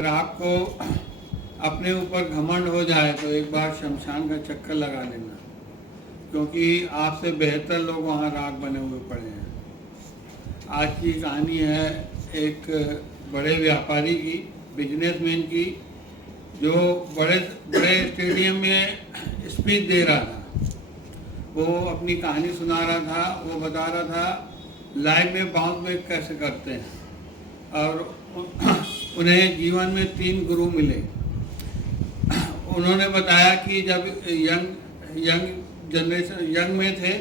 अगर आपको अपने ऊपर घमंड हो जाए तो एक बार शमशान का चक्कर लगा लेना, क्योंकि आपसे बेहतर लोग वहाँ राख बने हुए पड़े हैं। आज की कहानी है एक बड़े व्यापारी की, बिजनेसमैन की, जो बड़े बड़े स्टेडियम में स्पीच दे रहा था। वो अपनी कहानी सुना रहा था। वो बता रहा था लाइफ में बाउंस बैक कैसे करते हैं, और उन्हें जीवन में 3 गुरु मिले। उन्होंने बताया कि जब यंग जनरेशन में थे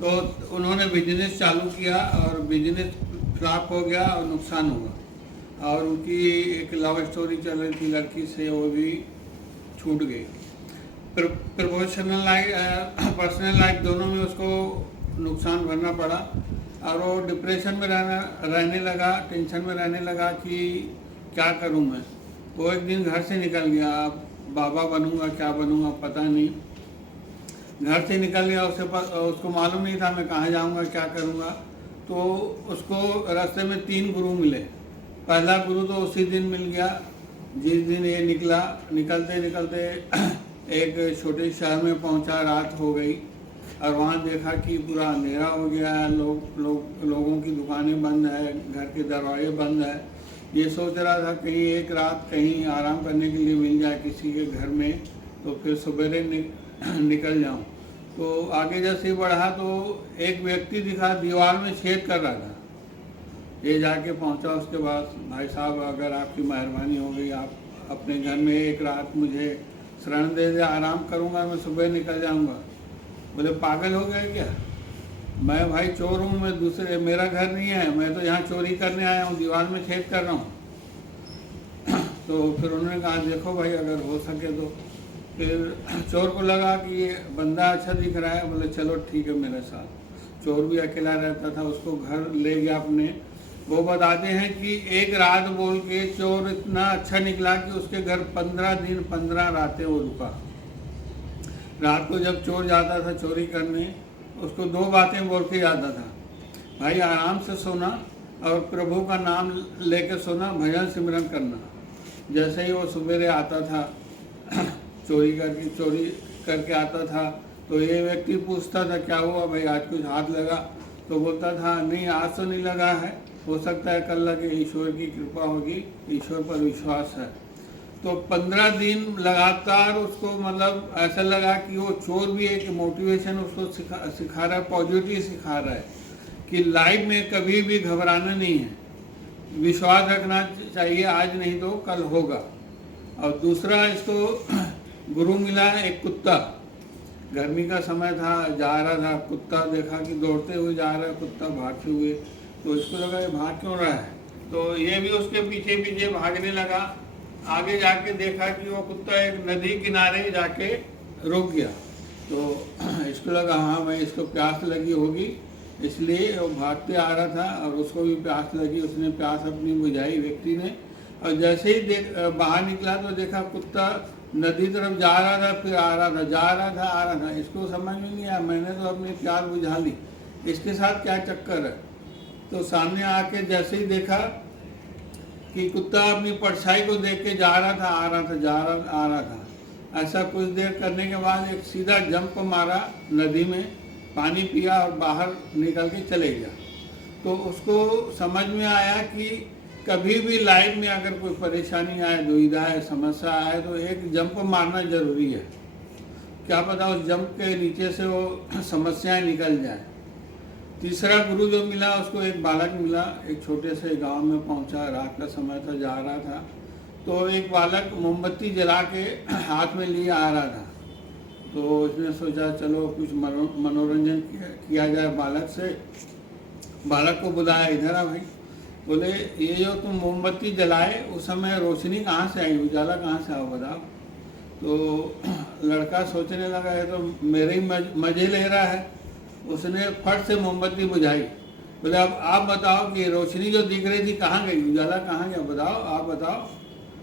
तो उन्होंने बिजनेस चालू किया और बिजनेस फ्लॉप हो गया और नुकसान हुआ, और उनकी एक लव स्टोरी चल रही थी लड़की से, वो भी छूट गई। प्रोफेशनल लाइफ पर्सनल लाइफ दोनों में उसको नुकसान भरना पड़ा, और वो डिप्रेशन में रहने लगा, टेंशन में रहने लगा कि क्या करूं मैं। वो एक दिन घर से निकल गया। अब बाबा बनूंगा क्या बनूंगा पता नहीं। घर से निकल गया, उसको मालूम नहीं था मैं कहाँ जाऊंगा क्या करूंगा। तो उसको रास्ते में 3 गुरु मिले। पहला गुरु तो उसी दिन मिल गया जिस दिन ये निकला। निकलते निकलते एक छोटे शहर में पहुंचा, रात हो गई, और वहाँ देखा कि पूरा अंधेरा हो गया है। लोगों की दुकानें बंद है, घर के दरवाजे बंद है। ये सोच रहा था कहीं एक रात कहीं आराम करने के लिए मिल जाए किसी के घर में, तो फिर सवेरे निकल जाऊं। तो आगे जैसे बढ़ा तो एक व्यक्ति दिखा, दीवार में छेद कर रहा था। ये जाके पहुंचा उसके पास, भाई साहब अगर आपकी मेहरबानी हो गई, आप अपने घर में एक रात मुझे शरण दे दे, आराम करूंगा, मैं सुबह निकल जाऊंगा। बोले पागल हो गए क्या? मैं भाई चोर हूँ, मैं दूसरे, मेरा घर नहीं है, मैं तो यहाँ चोरी करने आया हूँ, दीवार में छेद कर रहा हूँ। तो फिर उन्होंने कहा देखो भाई अगर हो सके तो। फिर चोर को लगा कि ये बंदा अच्छा दिख रहा है, बोले चलो ठीक है मेरे साथ। चोर भी अकेला रहता था, उसको घर ले गया अपने। वो बताते हैं कि एक रात बोल के चोर इतना अच्छा निकला कि उसके घर 15 दिन 15 रातें वो रुका। रात को जब चोर जाता था चोरी करने, उसको 2 बातें बोल के जाता था, भाई आराम से सोना और प्रभु का नाम लेके सोना, भजन सिमरन करना। जैसे ही वो सवेरे आता था चोरी करके आता था, तो ये व्यक्ति पूछता था क्या हुआ भाई, आज कुछ हाथ लगा? तो बोलता था नहीं आज तो नहीं लगा है, हो सकता है कल लगे, ईश्वर की कृपा होगी, ईश्वर पर विश्वास है। तो 15 दिन लगातार उसको मतलब ऐसा लगा कि वो चोर भी एक मोटिवेशन उसको सिखा रहा है, पॉजिटिव सिखा रहा है कि लाइफ में कभी भी घबराना नहीं है, विश्वास रखना चाहिए, आज नहीं तो कल होगा। और दूसरा इसको गुरु मिला एक कुत्ता। गर्मी का समय था, जा रहा था, कुत्ता देखा कि दौड़ते हुए जा रहा है कुत्ता भागते हुए, तो इसको लगा ये भाग क्यों रहा है, तो ये भी उसके पीछे पीछे भागने लगा। आगे जाके देखा कि वो कुत्ता एक नदी किनारे जाके रुक गया। तो इसको लगा हाँ भाई इसको प्यास लगी होगी, इसलिए वो भागते आ रहा था और उसको भी प्यास लगी, उसने प्यास अपनी बुझाई व्यक्ति ने। और जैसे ही बाहर निकला तो देखा कुत्ता नदी तरफ जा रहा था, फिर आ रहा था, जा रहा था, आ रहा था। इसको समझ में नहीं आया, मैंने तो अपनी प्यास बुझा ली, इसके साथ क्या चक्कर है। तो सामने आके जैसे ही देखा कि कुत्ता अपनी परछाई को देख के जा रहा था, आ रहा था, आ रहा था। ऐसा कुछ देर करने के बाद एक सीधा जंप मारा नदी में, पानी पिया और बाहर निकल के चले गया। तो उसको समझ में आया कि कभी भी लाइफ में अगर कोई परेशानी आए, दुविधा है, समस्या आए, तो एक जंप मारना जरूरी है। क्या पता उस जंप के नीचे से वो समस्याएं निकल जाए। तीसरा गुरु जो मिला उसको एक बालक मिला, एक छोटे से गांव में पहुंचा, रात का समय था, जा रहा था। तो एक बालक मोमबत्ती जला के हाथ में लिए आ रहा था। तो उसने सोचा चलो कुछ मनोरंजन किया जाए बालक से। बालक को बुलाया, इधर आ भाई। बोले ये जो तुम मोमबत्ती जलाए उस समय रोशनी कहाँ से आई, उजाला कहाँ से आओ बताओ। तो लड़का सोचने लगा ये तो मेरे ही मजे ले रहा है। उसने फट से मोमबत्ती बुझाई। बोले अब आप बताओ कि रोशनी जो दिख रही थी कहाँ गई, उजाला कहाँ गया, बताओ आप बताओ।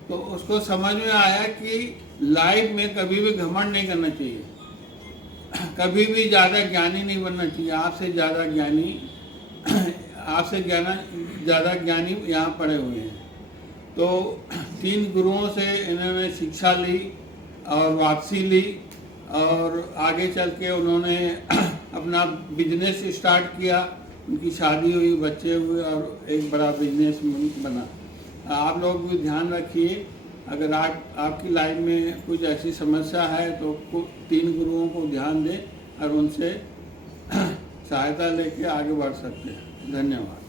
तो उसको समझ में आया कि लाइफ में कभी भी घमंड नहीं करना चाहिए, कभी भी ज़्यादा ज्ञानी नहीं बनना चाहिए। आपसे ज़्यादा ज्ञानी यहाँ पड़े हुए हैं। तो 3 गुरुओं से इन्होंने शिक्षा ली और वापसी ली, और आगे चल के उन्होंने अपना बिजनेस स्टार्ट किया। उनकी शादी हुई, बच्चे हुए और एक बड़ा बिजनेस बना। आप लोग भी ध्यान रखिए, अगर आपकी लाइफ में कुछ ऐसी समस्या है तो 3 गुरुओं को ध्यान दें और उनसे सहायता लेके आगे बढ़ सकते हैं। धन्यवाद।